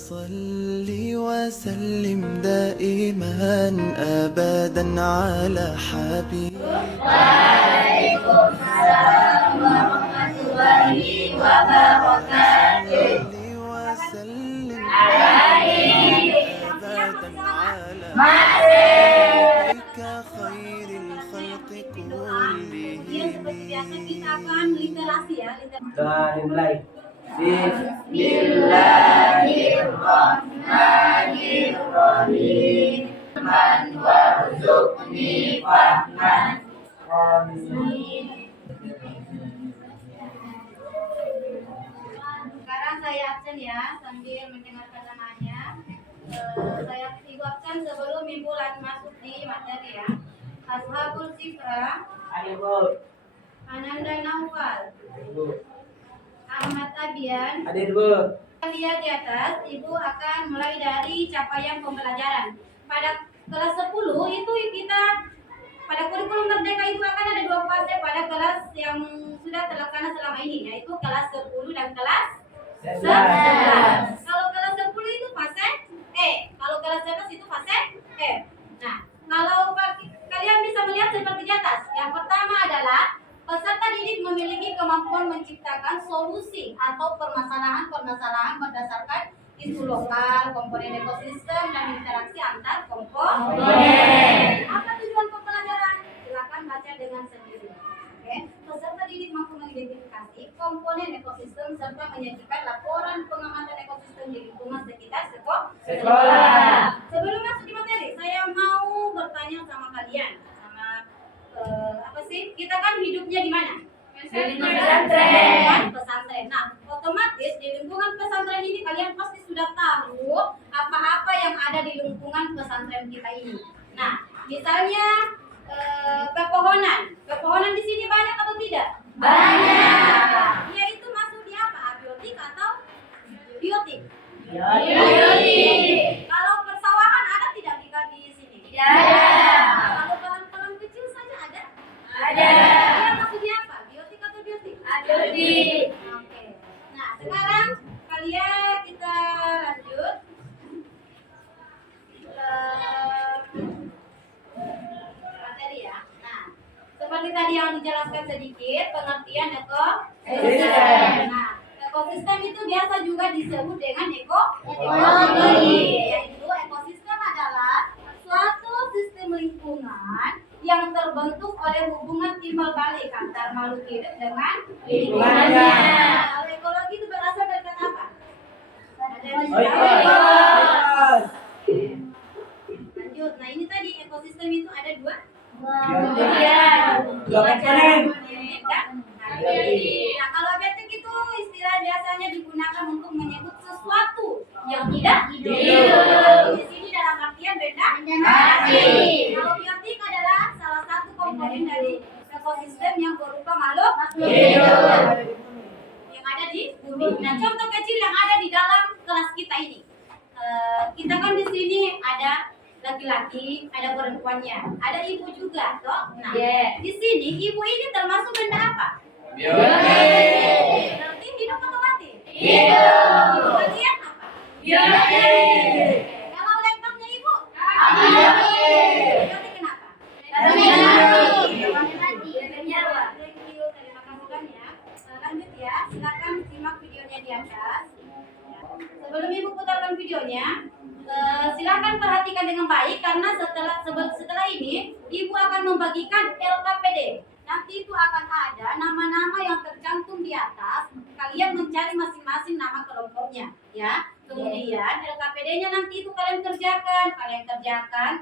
صل وسلم دائما أبدا على حبيب. Waalaikumsalam warahmatullahi wabarakatuh. وسلم أبدا على حبيبك خير الخلق كلهم. Seperti biasa kita akan literasi ya. Dimulai. Bismillahirrahmanirrahim. Man warzuqni fahman. Sekarang saya absen ya sambil mendengarkan namanya. Saya Ibu absen sebelum Ibu masuk di materi ya. Ashabul Sifra, Ananda Naufal, Ahmad Abian. Kita lihat di atas, Ibu akan mulai dari capaian pembelajaran. Pada kelas 10 itu kita pada kurikulum Merdeka itu akan ada 2 fase pada kelas yang sudah terlaksana selama ini, yaitu kelas 10 dan kelas 11. Kalau kelas 10 itu fase E, kalau kelas 11 itu fase F. Nah, kalau kalian bisa melihat seperti di atas. Yang pertama adalah peserta didik memiliki kemampuan menciptakan solusi atau permasalahan-permasalahan berdasarkan isu lokal, komponen ekosistem, dan interaksi antar komponen. Apa tujuan pembelajaran? Silakan baca dengan sendiri. Oke. Peserta didik mampu mengidentifikasi komponen ekosistem serta menyajikan laporan pengamatan ekosistem di lingkungan sekitar sekolah. Sebelum masuk di materi, saya mau bertanya sama kalian. Apa sih? Kita kan hidupnya di mana? Pesantren. Pesantren. Nah, otomatis di lingkungan pesantren ini kalian pasti sudah tahu apa-apa yang ada di lingkungan pesantren kita ini. Nah, misalnya pepohonan. Pepohonan di sini banyak atau tidak? Banyak. Dia itu masuk di apa? Abiotik atau biotik? Biotik. Kalau persawahan ada tidak di sini? Tidak ada. Kalau kolam-kolam kecil saja ada? Ada. Dia maksudnya apa? Biotik atau biotik? Biotik. Oke. Nah, sekarang kalian kita lanjut. Materi ya. Nah, seperti tadi yang dijelaskan sedikit pengertian ekosistem. Nah, ekosistem itu biasa juga disebut dengan ekologi. Yaitu ekosistem adalah suatu sistem lingkungan yang terbentuk oleh hubungan timbal balik antar makhluk hidup dengan lingkungannya. Kalau ekologi itu berasal dari kata apa? Ada yang bisa tahu? Lanjut. Nah, ini tadi ekosistem itu ada dua komponen. Nah, kalau abiotik itu istilah biasanya digunakan untuk menyebut sesuatu yang tidak hidup. Di sini dalam artian benda mati. Kalau biotik adalah salah satu komponen dari ekosistem yang berupa makhluk hidup yang ada di bumi. Nah, contoh kecil yang ada di dalam kelas kita ini. Kita kan di sini ada laki-laki, ada perempuannya, ada ibu juga, toh. Nah, di sini ibu ini termasuk benda apa? Biotik. Berarti hidup atau mati? Hidup. Kalian apa? Biotik. Kalau laptopnya ibu? Biotik. Biotik kenapa? Mati. Bernyawa. Thank you. Terima kasih banyak. Lanjut ya. Silakan simak videonya di atas. Sebelum ibu putarkan videonya, silakan perhatikan dengan baik karena setelah ini ibu akan membagikan LKPD. Nanti itu akan ada nama-nama yang tercantum di atas. Kalian mencari masing-masing nama kelompoknya, ya. Kemudian LKPD-nya nanti itu kalian kerjakan.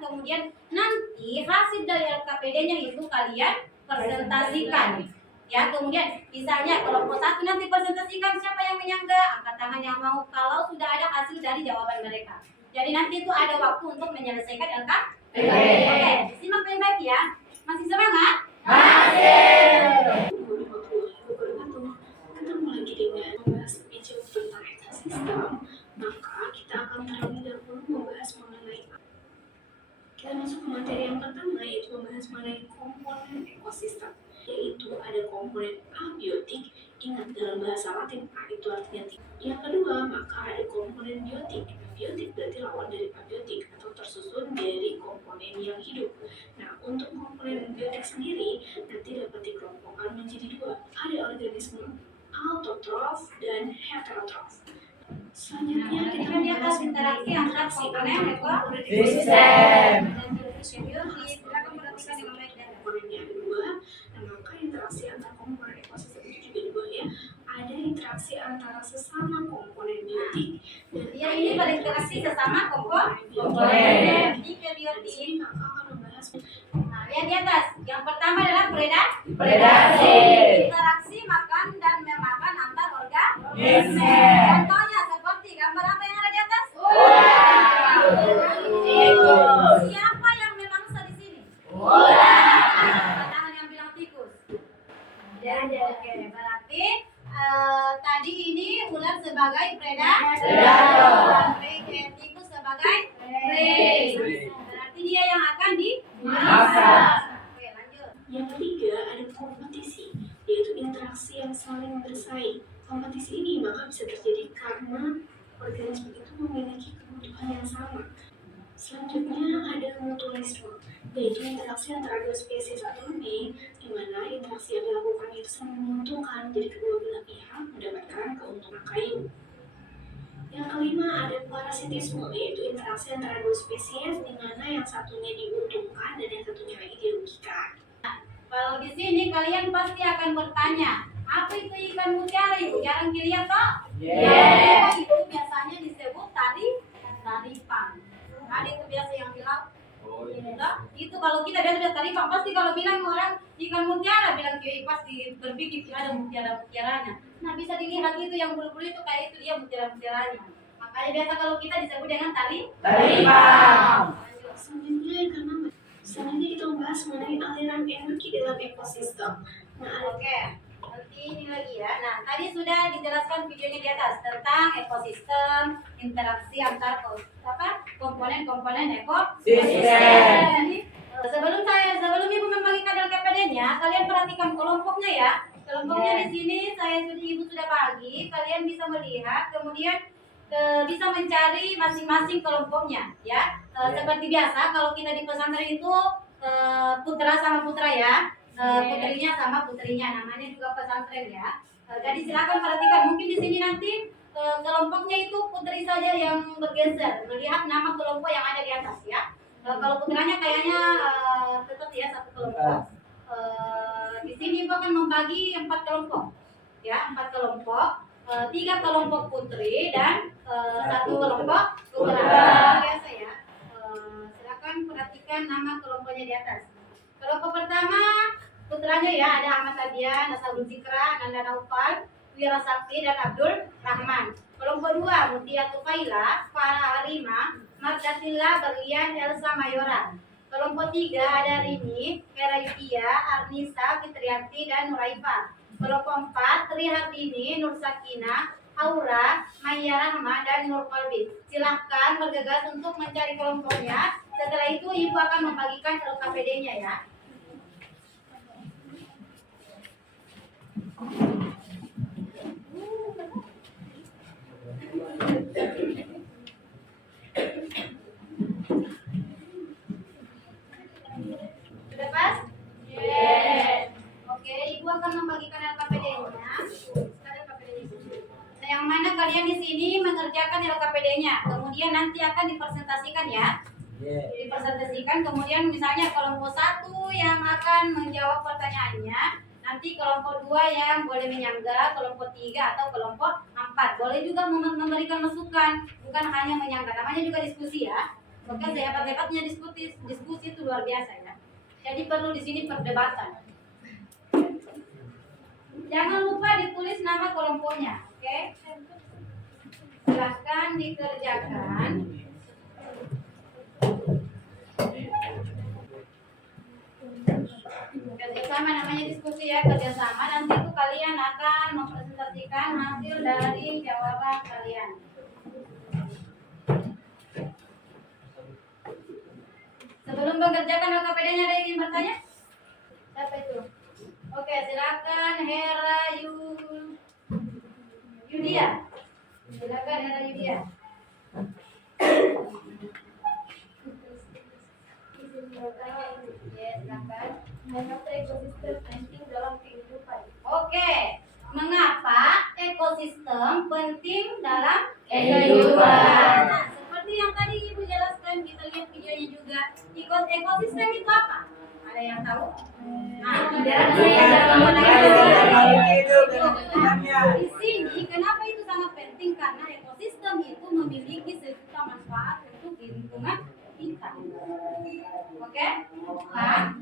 Kemudian nanti hasil dari LKPD-nya itu kalian presentasikan. Ya, kemudian misalnya kelompok 1 nanti presentasikan siapa yang menyangga, angkat tangan yang mau kalau sudah ada hasil dari jawaban mereka. Jadi nanti itu ada waktu untuk menyelesaikan LKPD. Oke, simak baik-baik ya. Masih semangat? Masih. Ketemu lagi dengan membahas video tentang ekosistem. Maka kita akan terlebih dahulu membahas mengenai kita masuk ke materi yang pertama, yaitu membahas mengenai komponen ekosistem. Yaitu ada komponen abiotik. Ingat, dalam bahasa Latin A itu artinya tidak. Yang kedua, maka ada komponen biotik. komponen yang hidup. Nah, untuk komponen biotik sendiri nanti dapat dikelompokkan menjadi dua. Ada organisme autotrof dan heterotrof. Selanjutnya kita Kan di atas membahas interaksi antar komponen Sistem. Silakan perhatikan dengan baik dan komponennya ada dua. Nah, maka interaksi antar komponen ekosistem itu juga dua ya. Ada interaksi antara sesama komponen biotik dan ya ini berinteraksi sesama komponen biotik ke di biotik. sini kakak akan membahas. Nah, lihat di atas. Yang pertama adalah Predasi. interaksi makan dan memakan antar organisme. Organisme. Contohnya seperti gambar apa yang ada di atas? Tikus. Siapa yang memangsa di sini? Tangan yang bilang tikus. Oke, berarti tadi ini ular sebagai predator. Tikus sebagai prey. Berarti dia yang akan dimasak. Oke, lanjut. Yang ketiga ada kompetisi, yaitu interaksi yang saling bersaing. Kompetisi ini maka bisa terjadi karena organisme itu memiliki kebutuhan yang sama. Selanjutnya ada mutualisme, yaitu interaksi antara dua spesies atau lebih, di mana interaksi yang dilakukan itu saling menguntungkan, jadi kedua belah pihak mendapatkan keuntungan kayu. Yang kelima ada parasitisme, yaitu interaksi antara dua spesies, di mana yang satunya diuntungkan dan yang satunya lagi dirugikan. Kalau di sini kalian pasti akan bertanya, apa itu ikan mutiara ibu? Jarang dilihat toh? Itu biasanya disebut taripang. Ada itu biasa yang bilang. Itu kalau kita biasa taripang, pasti kalau bilang orang ikan mutiara bilang pasti berpikir ada mutiaranya. Nah bisa dilihat itu yang bulu-bulu itu kayak itu dia mutiaranya. Makanya biasa kalau kita disebut dengan Taripang. Selanjutnya kita membahas mengenai aliran energi dalam ekosistem. Nah, Oke, nanti ini lagi ya. Nah, tadi sudah dijelaskan videonya di atas tentang ekosistem, interaksi antar komponen-komponen ekosistem. Sebelum Ibu membagikan LKPD-nya, kalian perhatikan kelompoknya ya. Kelompoknya di sini Ibu sudah bagi, kalian bisa melihat, kemudian bisa mencari masing-masing kelompoknya ya. Seperti biasa kalau kita di pesantren itu putra sama putra ya, putrinya sama putrinya, namanya juga pesantren ya. Jadi silakan perhatikan, mungkin di sini nanti kelompoknya itu putri saja yang bergeser, melihat nama kelompok yang ada di atas ya. Kalau putranya kayaknya tetap ya satu kelompok. Di sini Ibu akan membagi 4 kelompok ya, 4 kelompok, 3 kelompok putri dan 1 kelompok putra biasa ya. Silakan perhatikan nama kelompoknya di atas. Kelompok pertama putranya ya, ada Ahmad Adian, Nasabul Zikra, Nanda Naufal, Wira Sakti dan Abdul Rahman. Kelompok 2 Mutia Tufaila, Farah Arima, Mardatillah Berlian, Elsa Mayora. Kelompok 3 ada Rini, Hera Yudia, Arnisa, Fitrianti dan Nuraifa. Kelompok 4 Tri Hardini, Nur Sakina, Aura, Maya Rahma dan Nur Qalbi. Silahkan bergegas untuk mencari kelompoknya. Setelah itu Ibu akan membagikan LKPD-nya ya. Sudah pas? Yes. Oke, Ibu akan membagikan LKPD-nya. Nah, yang mana kalian di sini mengerjakan LKPD-nya, kemudian nanti akan dipresentasikan ya. Dipresentasikan, kemudian misalnya kelompok 1 yang akan menjawab pertanyaannya, nanti kelompok 2 yang boleh menyanggah, kelompok 3 atau kelompok 4 boleh juga memberikan masukan, bukan hanya menyanggah, namanya juga diskusi ya. Maka sehebat-hebatnya diskusi itu luar biasa ya. Jadi perlu di sini perdebatan. Jangan lupa ditulis nama kelompoknya, oke? Silahkan dikerjakan. Kerjasama namanya diskusi ya, kerjasama. Nanti itu kalian akan mempresentasikan hasil dari jawaban kalian. Sebelum mengerjakan LKPD-nya ada yang ingin bertanya? Siapa itu? Oke, silakan Hera Yudia. Silakan Hera Yudia. Kehidupan. Nah, seperti yang tadi Ibu jelaskan, kita lihat videonya juga. Ekosistem itu apa? Ada yang tahu? Nah, di sini kenapa itu sangat penting? Karena ekosistem itu memiliki sejuta manfaat untuk lingkungan kita. Oke? Pak?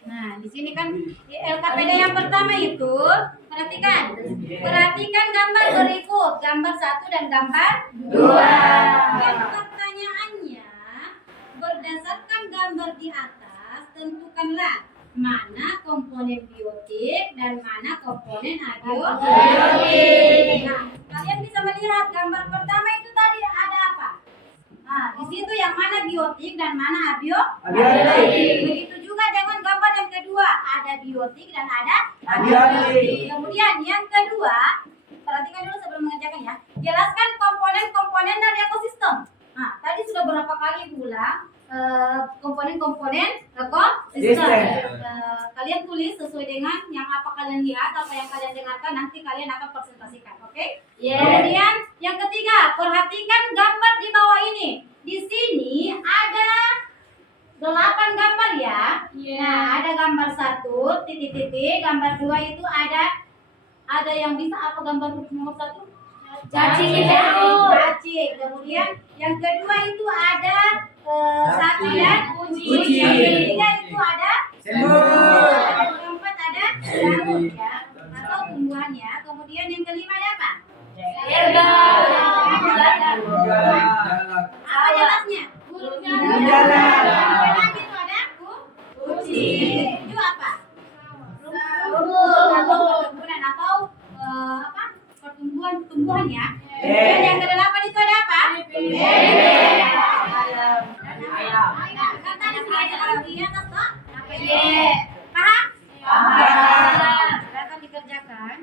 Nah, di sini kan di LKPD yang pertama itu perhatikan gambar berikut, gambar 1 dan gambar 2. Yang pertanyaannya, berdasarkan gambar di atas, tentukanlah mana komponen biotik dan mana komponen abiotik. Nah, kalian bisa melihat gambar pertama itu tadi ada apa? Nah, di situ yang mana biotik dan mana abiotik. Begitu juga dengan gambar yang kedua, ada biotik dan ada abiotik. Kemudian yang kedua, perhatikan dulu sebelum mengerjakan ya. Jelaskan komponen-komponen dari ekosistem. Nah, tadi sudah berapa kali ulang komponen-komponen ekosistem. Kalian tulis sesuai dengan yang apa kalian lihat, apa yang kalian dengarkan, nanti kalian akan presentasikan, oke? Kemudian yang ketiga, perhatikan gambar di bawah ini. Di sini ada 8 gambar ya. Nah, ada gambar 1 titik-titik, gambar 2 itu ada yang bisa apa gambar nomor 1? Cacing. Kemudian yang kedua itu ada sapi dan kucing. Yang ketiga itu ada semut. Yang keempat ada jamur ya, atau tumbuhan ya. Kemudian yang kelima ada apa? Apa jelasnya? Burung jalan. Yang itu ada kucing. Itu apa? Perkebunan atau apa? Pertumbuhan ya. Dan yang kedelapan itu ada apa? Ayam. Kan tadi sudah jelas di atas toh? Apa itu? Paham? Silakan dikerjakan.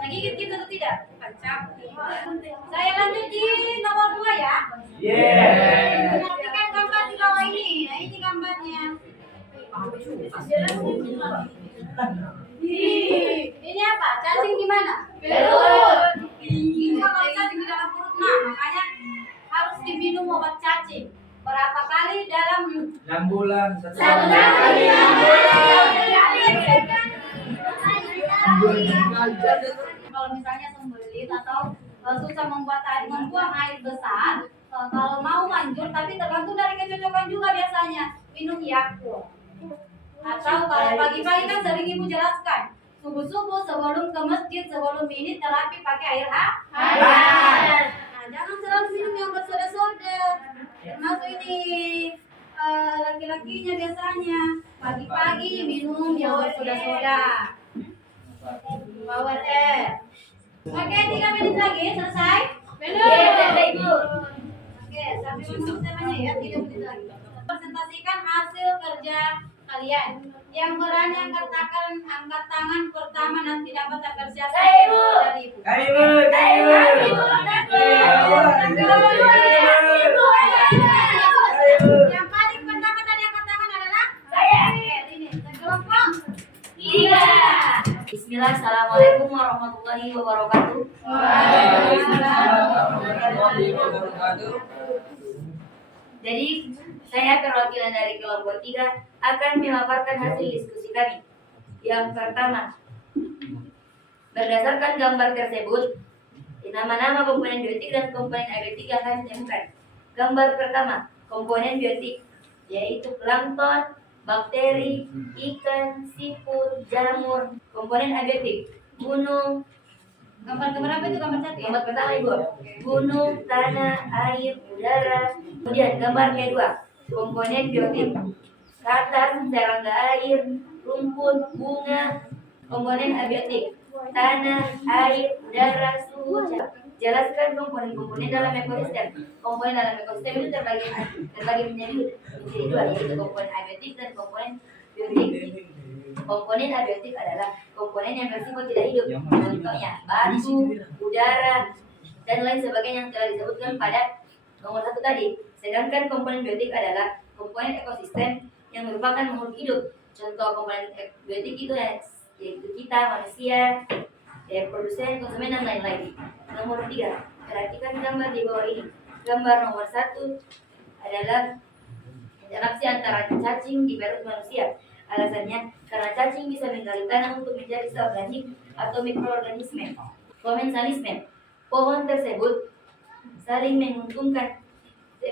Lagi gitu atau tidak? Saya lanjut di nomor 2 ya. Perhatikan gambar di bawah ini. Nah, ini gambarnya. Ini apa? Cacing di mana? Perut. Ini kalau cacing di dalam perut, nah makanya harus diminum obat cacing. Berapa kali dalam 6 bulan, 1 satu tahun. kali? Kalau misalnya sembelit atau susah membuang air besar, kalau mau manjur, tapi tergantung dari kecocokan juga biasanya minum Yakult. Atau kalau pagi-pagi kan sering ibu jelaskan, subuh-subuh sebelum ke masjid, sebelum ini terapi pakai air hangat. Nah, jangan selalu minum yang bersoda-soda. Termasuk ini laki-lakinya biasanya pagi-pagi minum yang bersoda-soda. Bawa teh. Oke, 3 menit lagi selesai. Ibu. Oke, sampai masuk temanya ya, 3 menit lagi. Presentasikan hasil kerja kalian. Yang berani angkat tangan pertama nanti dapat apresiasi dari ibu. Yang paling pertama tadi angkat tangan adalah saya. Ini sekelompok 3. Bismillah, Assalamualaikum warahmatullahi wabarakatuh. Jadi, saya perwakilan dari kelompok 3 akan memaparkan hasil diskusi kami. Yang pertama, berdasarkan gambar tersebut, nama-nama komponen biotik dan komponen abiotik yang kami temukan. Gambar pertama, komponen biotik, yaitu plankton, bakteri, ikan, seafood, jamur. Komponen abiotik, gunung. Gambar apa itu gambar 1 ya? Gambar pertama ibu, gunung, tanah, air, udara. Kemudian gambar kedua, komponen biotik, kartas, serangga air, rumput, bunga. Komponen abiotik, tanah, air, udara, suhu, Jelaskan komponen-komponen dalam ekosistem. Komponen dalam ekosistem itu terbagi menjadi dua, yaitu komponen abiotik dan komponen biotik. Komponen abiotik adalah komponen yang bersifat tidak hidup, contohnya batu, udara, dan lain sebagainya yang telah disebutkan pada nomor 1 tadi. Sedangkan komponen biotik adalah komponen ekosistem yang merupakan makhluk hidup. Contoh komponen biotik itu yaitu kita, manusia, produsen, konsumen, dan lain-lain. Nomor 3, perhatikan gambar di bawah ini. Gambar nomor 1 adalah interaksi antara cacing di perut manusia. Alasannya, karena cacing bisa menggali tanah untuk mencari sel organik atau mikroorganisme. Komensalisme. Pohon tersebut saling menguntungkan.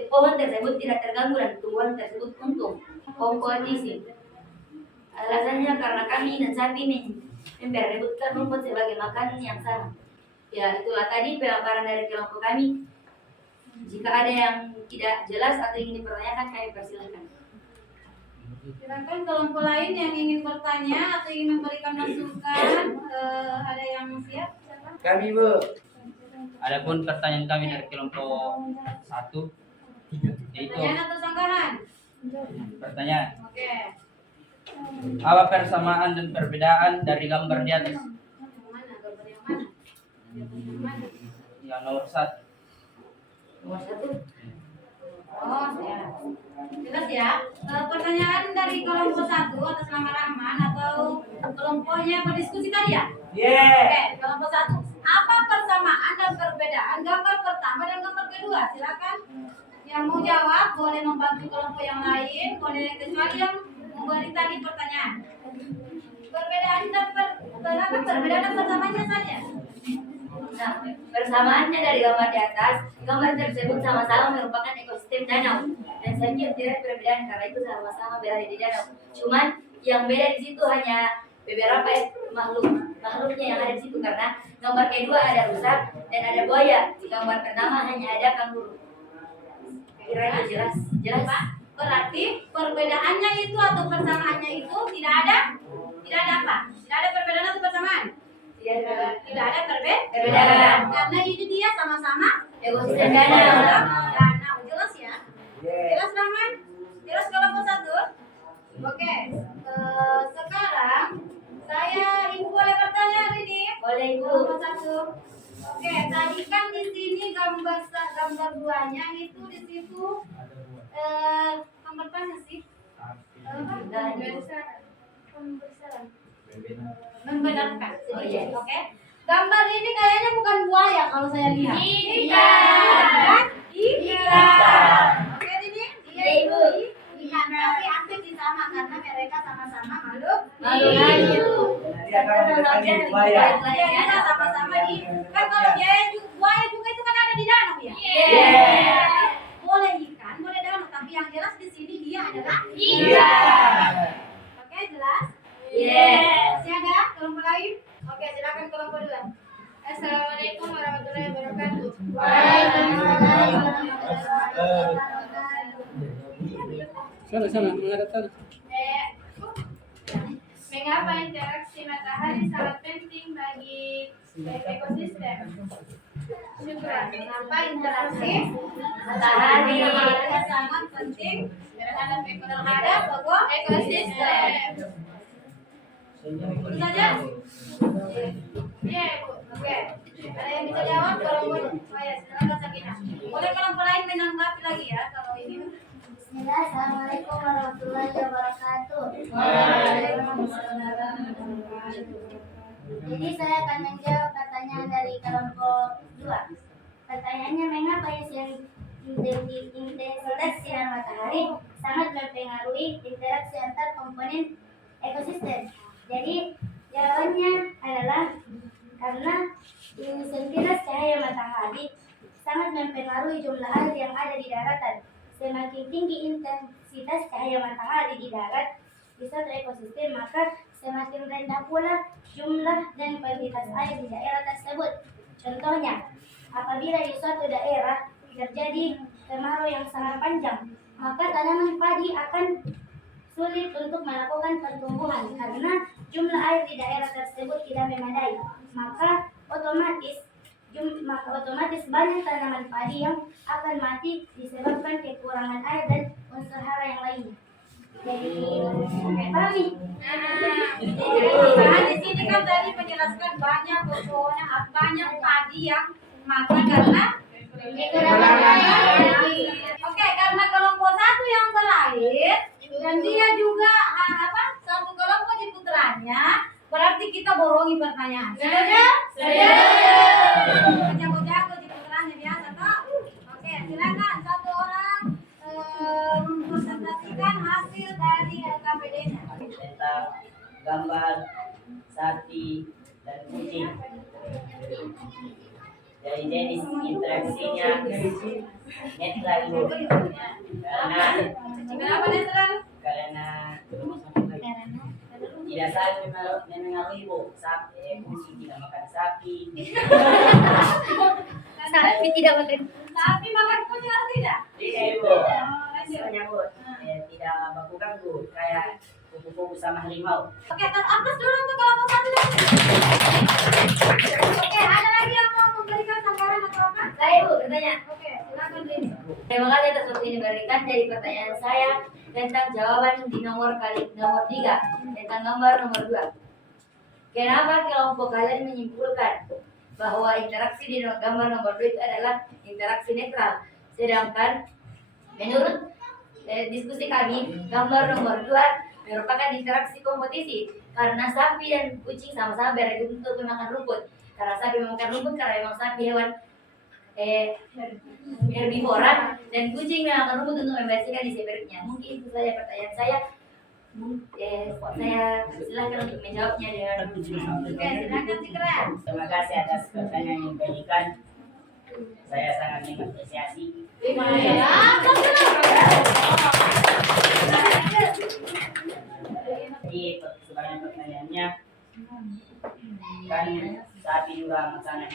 Pohon tersebut tidak terganggu dan tumbuhan tersebut untung. Kompetisi. Alasannya karena kami dan sapi memperebutkan rumput sebagai makanan yang sama. Ya, itulah tadi pemaparan dari kelompok kami. Jika ada yang tidak jelas atau ingin dipertanyakan, kami persilakan. Silakan kelompok lain yang ingin bertanya atau ingin memberikan masukan. Ada yang siap? Siapa? Kami, Bu. Adapun pertanyaan kami dari kelompok 1 yaitu Pertanyaan atau sanggahan? pertanyaan, Oke. apa persamaan dan perbedaan dari gambar di atas? Mana? Gambar yang mana? Yang mana? Yang nomor 1. Nomor 1. Oh, ya. Jelas ya. Pertanyaan dari kelompok 1 atas nama Rahman atau kelompoknya berdiskusi tadi ya? Oke, kelompok 1. Apa persamaan dan perbedaan gambar pertama dan gambar kedua? Silakan. Yang mau jawab boleh membantu kelompok yang lain, boleh kecuali yang memberi tadi pertanyaan. Perbedaan dan perbedaan dan persamaannya saja. Nah, persamaannya dari gambar di atas, gambar tersebut sama-sama merupakan ekosistem danau. Dan saya kira tidak ada perbedaan karena itu sama-sama berada di danau. Cuman yang beda di situ hanya beberapa makhluknya yang ada di situ, karena gambar kedua ada rusa dan ada buaya. Di gambar pertama hanya ada kanguru. Kira jelas Pak, berarti perbedaannya itu atau persamaannya itu tidak ada apa? Tidak ada perbedaan atau persamaan? Tidak ada perbedaan. Karena ini dia sama-sama Ekosistem danau. danau. Jelas ya? Jelas Rahman? Jelas kelompok 1? Oke. Sekarang saya Ibu boleh bertanya hari ini? Boleh, Ibu. Kelompok 1. Oke, tadi kan di sini gambar buahnya itu di situ gambar apa sih? Membenarkan. Oh, iya. Oke. Gambar ini kayaknya bukan buaya kalau saya lihat. Ikan. Ikan. Oke ini? Iya, Ibu. Ikan, tapi aktif di sama karena mereka sama-sama makhluk hidup. Dia sama-sama di kan kalau buaya juga itu kan ada di danau ya. Boleh ikan, boleh danau, tapi yang jelas di sini dia adalah ikan. Oke, jelas? Masih ada kelompok lain? Oke, silakan kelompok 2. Assalamualaikum warahmatullahi wabarakatuh. Sana menghadap sana. Mengapa interaksi matahari sangat penting bagi ekosistem? Syukran. Kenapa interaksi Matahari sangat penting Terhadap terhadap ekosistem. Itu saja? Iya, Bu. Oke. Ada yang bisa jawab? Kelompok oh ya, silakan Sakinah. Boleh kelompok lain menanggapi lagi ya kalau ini. Bismillah, Assalamualaikum warahmatullahi wabarakatuh. Jadi saya akan menjawab pertanyaan dari kelompok 2. Pertanyaannya, mengapa intensitas sinar matahari sangat mempengaruhi interaksi antar komponen ekosistem? Jadi jawabannya adalah karena intensitas cahaya matahari sangat mempengaruhi jumlah air yang ada di daratan. Semakin tinggi intensitas cahaya matahari di darat di suatu ekosistem, maka semakin rendah pula jumlah dan kuantitas air di daerah tersebut. Contohnya, apabila di suatu daerah terjadi kemarau yang sangat panjang, maka tanaman padi akan sulit untuk melakukan pertumbuhan karena jumlah air di daerah tersebut tidak memadai. Maka otomatis maka otomatis banyak tanaman padi yang akan mati disebabkan kekurangan air dan unsur hara yang lainnya. Jadi, paham nih? Nah, di sini kan tadi menjelaskan banyak padi yang mati karena kekurangan air. Oke, karena kelompok satu yang terakhir dan dia juga satu kelompok di putranya, berarti kita borongi pertanyaan. Sudah? Jago-jago di putranya biasa toh. Oke, silakan satu orang mempresentasikan hasil dari LKPD-nya. Tentang gambar sapi dan kucing. Dari jenis interaksinya netral Bu. Kenapa netral? Karena tidak saling mengaruhi Bu. Kucing tidak makan sapi. Sapi tidak makan. Sapi makan kucing atau tidak? Tidak Ibu. Misalnya Bu, tidak baku ganggu kayak kupu-kupu sama harimau. Oke, atas dulu untuk kelompok satu dan Oke, ada lagi yang mau memberikan tanggapan atau apa? Saya Bu bertanya. Oke, silakan Rini. Terima kasih atas waktu ini berikan. Dari pertanyaan saya tentang jawaban di nomor 3 tentang gambar nomor 2. Kenapa kelompok kalian menyimpulkan bahwa interaksi di gambar nomor 2 itu adalah interaksi netral, sedangkan menurut diskusi kami gambar nomor 2 merupakan interaksi kompetisi karena sapi dan kucing sama-sama berebut untuk memakan rumput. Karena sapi memakan rumput karena memang sapi hewan herbivora dan kucing memakan rumput untuk membersihkan isi perutnya. Mungkin itu saja pertanyaan saya. Saya silakan untuk menjawabnya dengan Oke, silakan Cikra. Terima kasih atas pertanyaan yang diberikan. Saya sangat mengapresiasi. Jadi sebagian pertanyaannya kan sapi juga makanan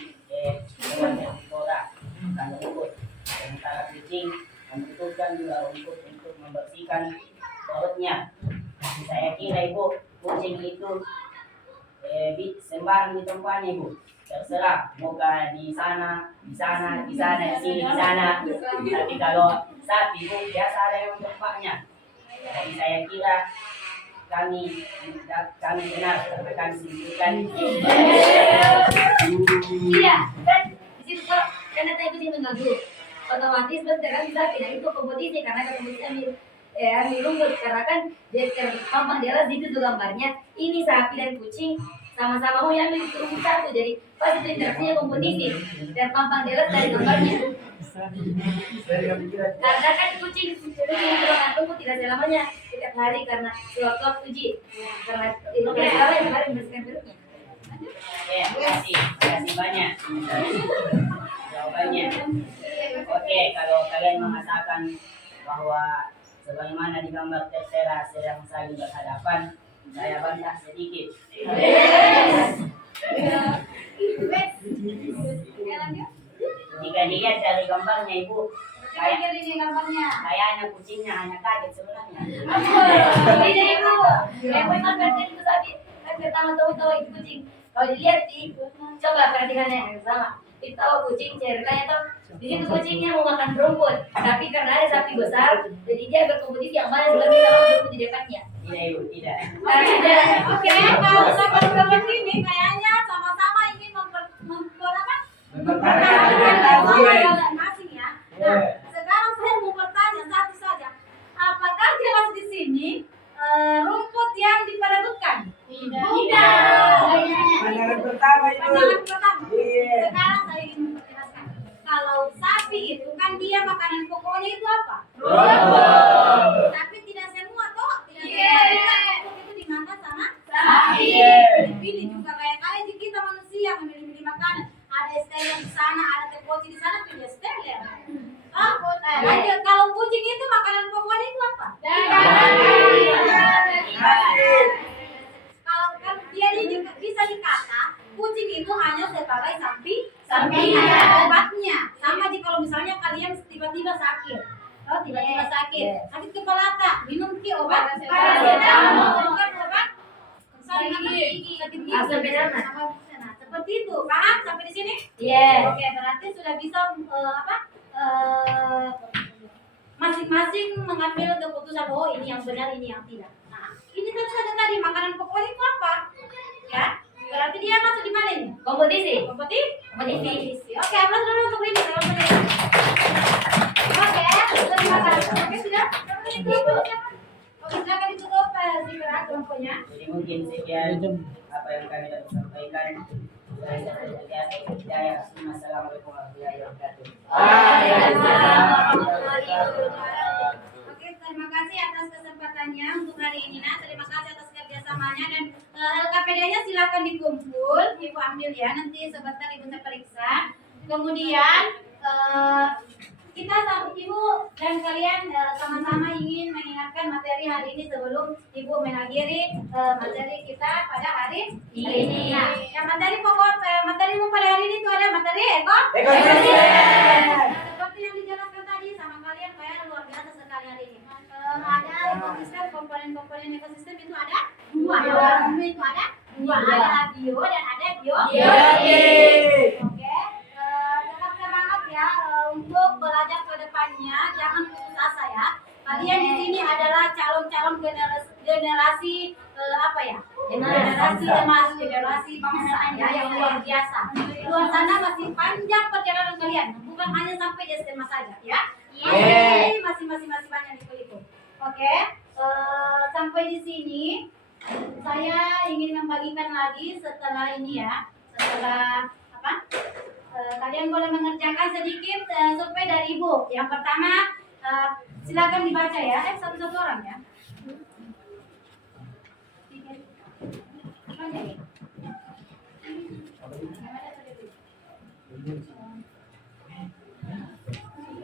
hewan herbivora makan rumput, sementara kucing membutuhkan juga rumput untuk membersihkan perutnya. Saya kira Ibu, kucing itu sembarang di tempatnya Ibu, terserah moga di sana, di sini, di sana. Tapi kalau sapi Ibu biasa ada yang tempatnya. Jadi saya kira kami benar karena kami simpulkan. iya kan di situ Pak, karena saya kucing mengganggu otomatis berarti sapi dan itu kompetisi karena kompetisi ambil rumput karena kan dia terpampang di atas itu tuh gambarnya ini sapi dan kucing sama-sama mau ambil itu rumput satu jadi pas itu interaksinya kompetisi terpampang di atas dari gambarnya karena kan kucing itu makan rumput tidak selamanya setiap hari karena sewaktu-waktu karena itu selama yang hari membersihkan perutnya. Terima kasih banyak jawabannya. Oke, kalau kalian mengatakan bahwa sebagaimana di gambar tertera sedang saling berhadapan, saya bantah sedikit. Jika dilihat dari gambarnya Ibu, kayaknya kucingnya hanya kaget sebenarnya. Jadi itu, memang kan itu sapi kan pertama tahu itu kucing. Kalau dilihat coba perhatikan yang sama. Itu tahu kucing ceritanya tuh di situ kucingnya mau makan rumput, tapi karena ada sapi besar, jadi dia berkompetisi yang mana lebih lama rumput di depannya. Tidak Ibu, tidak. Oke, kalau seperti ini kayaknya sama-sama ingin mempertahankan masing ya. Nah, sekarang saya mau bertanya satu saja. Apakah jelas di sini rumput yang diperebutkan? Tidak. Pandangan pertama itu. Pandangan pertama. Sekarang saya ingin menjelaskan. Kalau sapi itu kan dia makanan pokoknya itu apa? Rumput. Tapi tidak semua toh. Tidak semua rumput itu dimakan sama Sapi. Pilih juga kayak kita manusia memilih-milih makanan. Ada steller di sana, ada tepoci di sana, pilih steller. Lanjut, kalau kucing itu makanan pokoknya itu apa? Kalau kan dia juga bisa dikata kucing itu hanya sebagai sampingan obatnya. Sama jika kalau misalnya kalian tiba-tiba sakit, sakit kepala tak, minum obat paracetamol, bukan obat sakit gigi, Asam sama seperti itu. Paham sampai di sini? Yes. Oke, berarti sudah bisa masing-masing mengambil keputusan, oh ini yang benar, ini yang tidak. Nah, ini tentu saja tadi makanan pokok itu apa? Ya, berarti dia masuk di mana ini? Kompetisi. Kompetisi. Oke, aplaus dulu untuk ini. Oke, terima kasih. Oke, sudah. Oke, silakan ditutup Zikra kelompoknya. Jadi mungkin sekian apa yang kami dapat sampaikan. Assalamualaikum warahmatullahi wabarakatuh. Oke, terima kasih atas kesempatannya untuk hari ini. Nah, terima kasih atas kerjasamanya dan LKPD-nya silakan dikumpul, Ibu ambil ya. Nanti sebentar Ibu saya periksa. Kemudian kita Ibu dan kalian sama-sama ingin mengingatkan materi hari ini sebelum Ibu mengakhiri materi kita pada hari ini. Nah, yang materi pokok materimu pada hari ini itu ada materi ekosistem. Seperti yang dijelaskan tadi sama kalian, kayak luar biasa sekali hari ini. Ada ekosistem, komponen-komponen ekosistem itu ada dua. Itu ada dua. Ada bio dan ada biologi. Oke. Tetap semangat ya untuk belajar ke depannya, jangan putus asa ya. Kalian di sini adalah calon-calon generasi apa ya? Generasi emas, generasi bangsa ya yang luar biasa. Di luar sana masih panjang perjalanan kalian, bukan hanya sampai di SMA saja ya. Masih banyak itu. Oke, sampai di sini saya ingin membagikan lagi setelah ini ya. Setelah apa? Kalian boleh mengerjakan sedikit survei dari Ibu. Yang pertama, silakan dibaca ya. Satu-satu orang ya.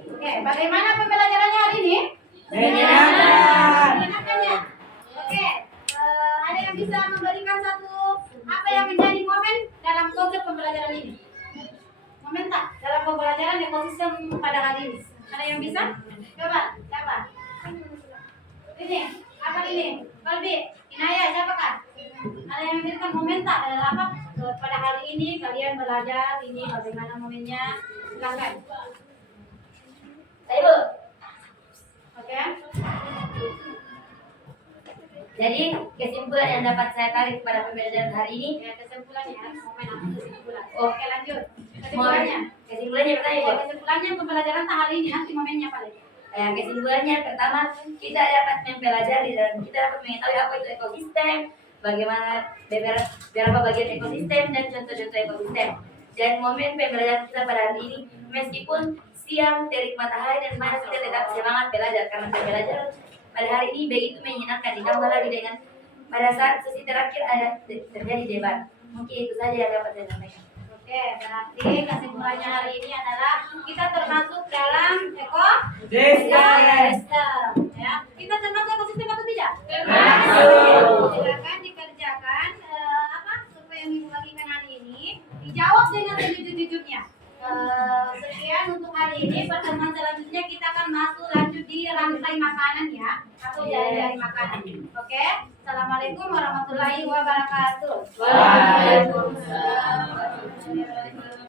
Oke, bagaimana pembelajarannya hari ini? Menyenangkan ya. Oke, ada yang bisa memberikan satu apa yang menjadi momen dalam konsep pembelajaran ini? Komentar dalam pembelajaran ekosistem pada hari ini. Ada yang bisa? Coba, siapa? Ini, apa ini? Kalbi, Inaya, siapakah? Ada yang memberikan komentar apa pada hari ini kalian belajar ini bagaimana momennya? Silakan. Ibu. Oke. Jadi kesimpulan yang dapat saya tarik pada pembelajaran hari ini, Ya, kesimpulannya, momen apa kesimpulan? Oh. Oke, lanjut. Kesimpulannya. kesimpulannya pertama Ibu. Kesimpulannya pembelajaran hari ini nanti momennya paling. Kesimpulannya pertama, kita dapat mempelajari dan kita dapat mengetahui apa itu ekosistem, bagaimana beberapa bagian ekosistem dan contoh-contoh ekosistem. Dan momen pembelajaran kita pada hari ini, meskipun siang terik matahari dan panas, kita tetap semangat belajar karena pembelajaran pada hari ini begitu menyenangkan, ditambah lagi dengan pada saat sesi terakhir ada terjadi debat. Mungkin itu saja yang dapat saya sampaikan. Oke, berarti kesimpulannya hari ini adalah kita termasuk dalam ekosistem. Ya, kita termasuk ekosistem atau tidak? Termasuk. Silakan dikerjakan apa survei yang Ibu bagikan hari ini, dijawab dengan sejujur-jujurnya. Sekian untuk hari ini. Pertemuan selanjutnya kita akan masuk lanjut di rantai makanan ya, atau jari-jari makanan. Oke, assalamualaikum warahmatullahi wabarakatuh. Waalaikumsalam.